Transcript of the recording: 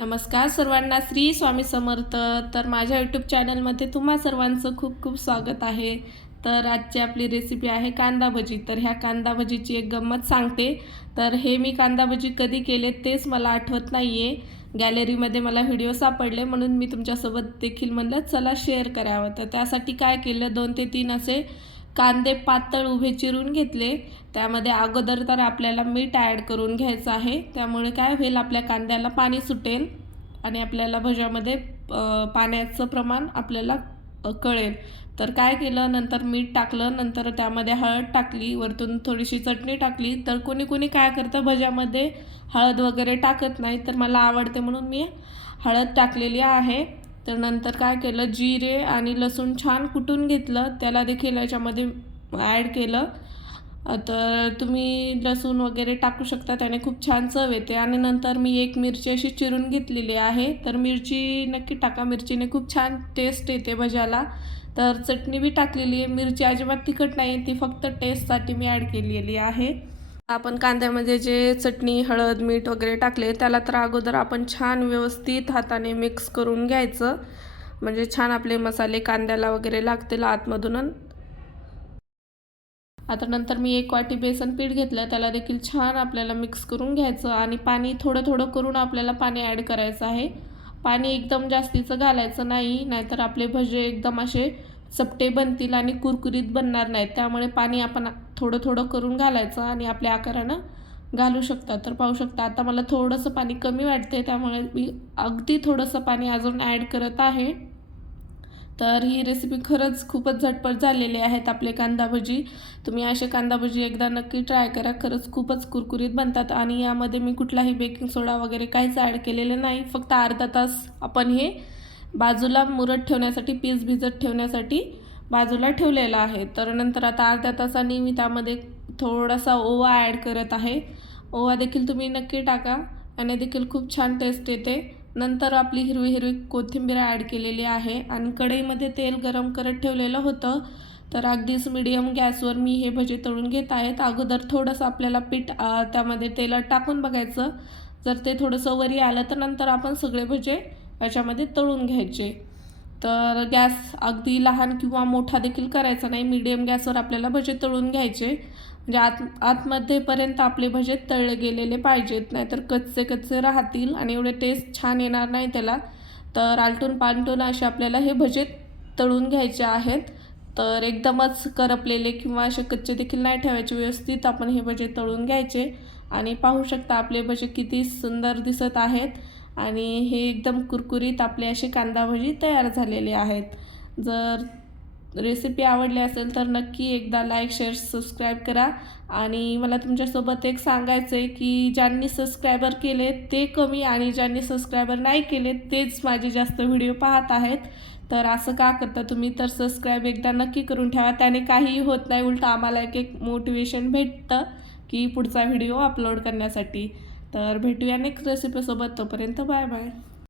नमस्कार सर्वांना, श्री स्वामी समर्थ. तर माझ्या यूट्यूब चॅनलमध्ये तुम्हा सर्वांचं खूप खूप स्वागत आहे. तर आजची आपली रेसिपी आहे कांदा भजी. तर ह्या कांदा भजीची एक गंमत सांगते. तर हे मी कांदा भजी कधी केले तेच मला आठवत नाही आहे. गॅलरीमध्ये मला व्हिडिओ सापडले म्हणून मी तुमच्यासोबत देखील म्हणलं चला शेअर करावं. तर त्यासाठी काय केलं, 2 ते 3 असे कांदे पातळ उभे चिरून घेतले. त्यामध्ये अगोदर तर आपल्याला मीठ ॲड करून घ्यायचं आहे. त्यामुळे काय होईल, आपल्या कांद्याला पाणी सुटेल आणि आपल्याला भज्यामध्ये पाण्याचं प्रमाण आपल्याला कळेल. तर काय केलं, नंतर मीठ टाकलं, नंतर त्यामध्ये हळद टाकली, वरतून थोडीशी चटणी टाकली. तर कोणी कोणी काय करतं, भज्यामध्ये हळद वगैरे टाकत नाही, तर मला आवडते म्हणून मी हळद टाकलेली आहे. तर नंतर काय केलं, जिरे आणि लसूण छान कुटून घेतलं, त्याला देखील याच्यामध्ये ॲड केलं. तर तुम्ही लसूण वगैरे टाकू शकता, त्याने खूप छान चव येते. आणि नंतर मी एक मिरची अशी चिरून घेतलेली आहे. तर मिरची नक्की टाका, मिरचीने खूप छान टेस्ट येते भज्याला. तर चटणी बी टाकलेली आहे. मिरची अजिबात तिखट नाही, ती फक्त टेस्टसाठी मी ॲड केलेली आहे. आपण कांद्यामध्ये जे चटणी, हळद, मीठ वगैरे टाकले, त्याला तर अगोदर आपण छान व्यवस्थित हाताने मिक्स करून घ्यायचं, म्हणजे छान आपले मसाले कांद्याला वगैरे लागतील आतमधून. आता नंतर मी 1 वाटी बेसन पीठ घेतलं, त्याला देखील छान आपल्याला मिक्स करून घ्यायचं आणि पाणी थोडं थोडं करून आपल्याला पाणी ॲड करायचं आहे. पाणी एकदम जास्तीचं घालायचं नाही, नाहीतर आपले भजे एकदम असे चपटे बनतील आणि कुरकुरीत बनणार नाहीत. त्यामुळे पाणी आपण थोडं थोडं करून घालायचं आणि आपल्या आकारानं घालू शकता. तर पाहू शकता, आता मला थोडंसं पाणी कमी वाटते, त्यामुळे मी अगदी थोडंसं पाणी अजून ॲड करत आहे. तर ही रेसिपी खरंच खूपच झटपट झालेली आहेत आपले कांदा भजी. तुम्ही असे कांदा भजी एकदा नक्की ट्राय करा, खरंच खूपच कुरकुरीत बनतात. आणि यामध्ये मी कुठलाही बेकिंग सोडा वगैरे काहीच ॲड केलेले नाही. फक्त अर्धा तास आपण हे बाजूला मुरत ठेवण्यासाठी, पीस भिजत ठेवण्यासाठी बाजूला ठेवलेलं आहे. तर नंतर आता अर्ध्या तासाने मी त्यामध्ये थोडासा ओवा ॲड करत आहे. ओवा देखील तुम्ही नक्की टाका, आणि देखील खूप छान टेस्ट येते. नंतर आपली हिरवी हिरवी कोथिंबीर ॲड केलेली आहे आणि कढईमध्ये तेल गरम करत ठेवलेलं होतं. तर अगदीच मीडियम गॅसवर मी हे भजे तळून घेत आहेत. अगोदर थोडंसं आपल्याला पीठ त्यामध्ये तेलात टाकून बघायचं. जर ते थोडंसं वरी आलं तर नंतर आपण सगळे भजे याच्यामध्ये तळून घ्यायचे. तर गॅस अगदी लहान किंवा मोठा देखील करायचा नाही, मीडियम गॅसवर आपल्याला भजे तळून घ्यायचे. म्हणजे आतमध्येपर्यंत आपले भजे तळले गेलेले पाहिजेत, नाहीतर कच्चे कच्चे राहतील आणि एवढे टेस्ट छान येणार नाही त्याला. तर आलटून पालटून असे आपल्याला हे भजे तळून घ्यायचे आहेत. तर एकदमच करपलेले किंवा असे कच्चे देखील नाही ठेवायचे, व्यवस्थित आपण हे भजे तळून घ्यायचे. आणि पाहू शकता आपले भजे किती सुंदर दिसत आहेत आणि हे एकदम कुरकुरीत आपले असे कांदा भजी तयार झालेले आहेत. जर रेसिपी आवडली असेल तर नक्की एकदा लाईक, शेअर, सबस्क्राईब करा. आणि मला तुमच्यासोबत एक सांगायचं आहे की ज्यांनी सबस्क्रायबर केले ते कमी, आणि ज्यांनी सबस्क्रायबर नाही केले तेच माझे जास्त व्हिडिओ पाहत आहेत. तर असं का करता तुम्ही? तर सबस्क्राईब एकदा नक्की करून ठेवा, त्याने काहीही होत नाही, उलटं आम्हाला एक मोटिवेशन भेटतं की पुढचा व्हिडिओ अपलोड करण्यासाठी. तर भेटूया नेक्स्ट रेसिपीसोबत. तोपर्यंत बाय बाय.